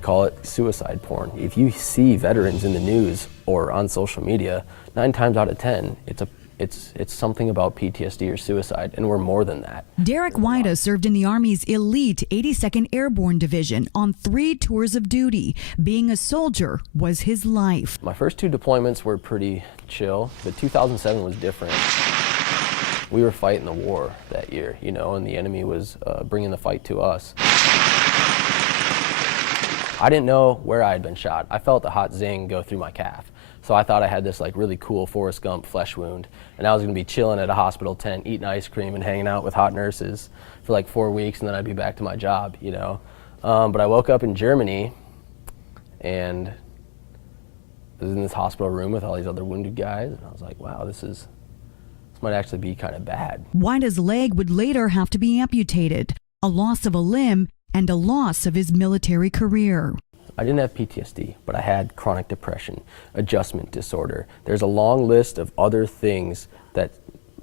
We call it suicide porn. If you see veterans in the news or on social media, 9 times out of 10, it's something about PTSD or suicide, and we're more than that. Derek Wida served in the Army's elite 82nd Airborne Division on 3 tours of duty. Being a soldier was his life. My first 2 deployments were pretty chill, but 2007 was different. We were fighting the war that year, you know, and the enemy was bringing the fight to us. I didn't know where I had been shot. I felt a hot zing go through my calf. So I thought I had this like really cool Forrest Gump flesh wound, and I was gonna be chilling at a hospital tent, eating ice cream and hanging out with hot nurses for like 4 weeks, and then I'd be back to my job, you know. But I woke up in Germany, and I was in this hospital room with all these other wounded guys, and I was like, wow, this might actually be kind of bad. Wida's leg would later have to be amputated, a loss of a limb, and a loss of his military career. I didn't have PTSD, but I had chronic depression, adjustment disorder. There's a long list of other things that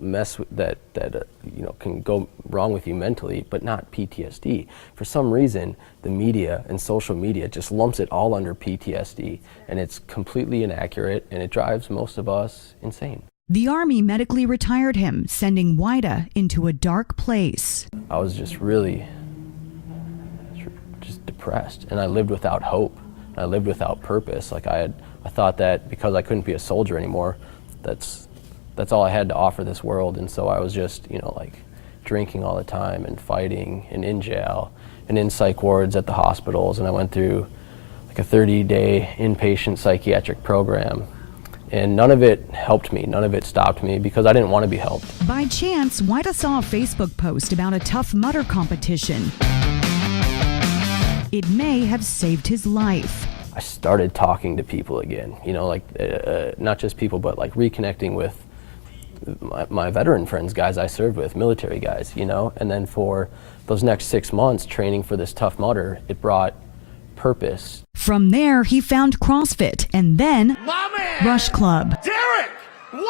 you know, can go wrong with you mentally, but not PTSD. For some reason, the media and social media just lumps it all under PTSD, and it's completely inaccurate, and it drives most of us insane. The Army medically retired him, sending Wida into a dark place. I was just really depressed, and I lived without hope. I lived without purpose. Like I thought that because I couldn't be a soldier anymore, that's all I had to offer this world. And so I was just, you know, like drinking all the time and fighting and in jail and in psych wards at the hospitals. And I went through like a 30-day inpatient psychiatric program. And none of it helped me, none of it stopped me, because I didn't want to be helped. By chance, Wida saw a Facebook post about a Tough Mudder competition. It may have saved his life. I started talking to people again, you know, like not just people, but like reconnecting with my veteran friends, guys I served with, military guys, you know. And then for those next 6 months training for this Tough Mudder, it brought purpose. From there, he found CrossFit and then Rush Club. Derek Wida!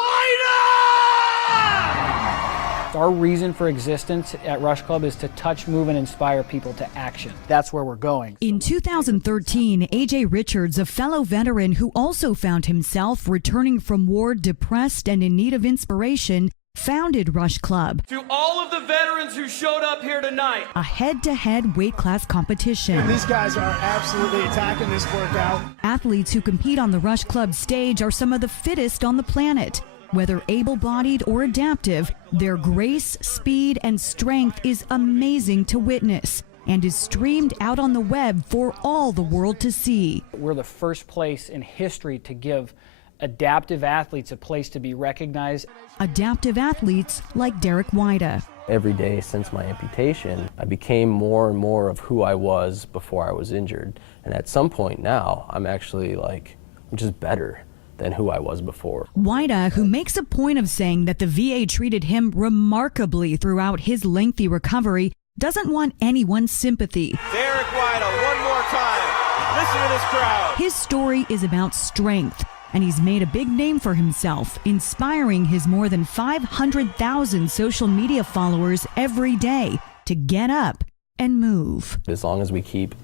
Our reason for existence at Rush Club is to touch, move, and inspire people to action. That's where we're going. In 2013, A.J. Richards, a fellow veteran who also found himself returning from war depressed and in need of inspiration, founded Rush Club. To all of the veterans who showed up here tonight, a head-to-head weight class competition. These guys are absolutely attacking this workout. Athletes who compete on the Rush Club stage are some of the fittest on the planet. Whether able-bodied or adaptive, their grace, speed, and strength is amazing to witness and is streamed out on the web for all the world to see. We're the first place in history to give adaptive athletes a place to be recognized. Adaptive athletes like Derek Wida. Every day since my amputation, I became more and more of who I was before I was injured. And at some point now, I'm actually like, I'm just better than who I was before. Wida, who makes a point of saying that the VA treated him remarkably throughout his lengthy recovery, doesn't want anyone's sympathy. Derek Wida, one more time. Listen to this crowd. His story is about strength, and he's made a big name for himself, inspiring his more than 500,000 social media followers every day to get up and move. As long as we keep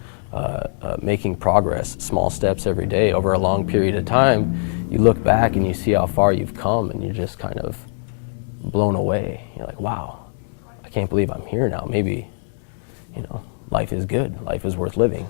making progress, small steps every day over a long period of time, you look back and you see how far you've come, and you're just kind of blown away. You're like, wow, I can't believe I'm here now. Maybe, you know, life is good. Life is worth living.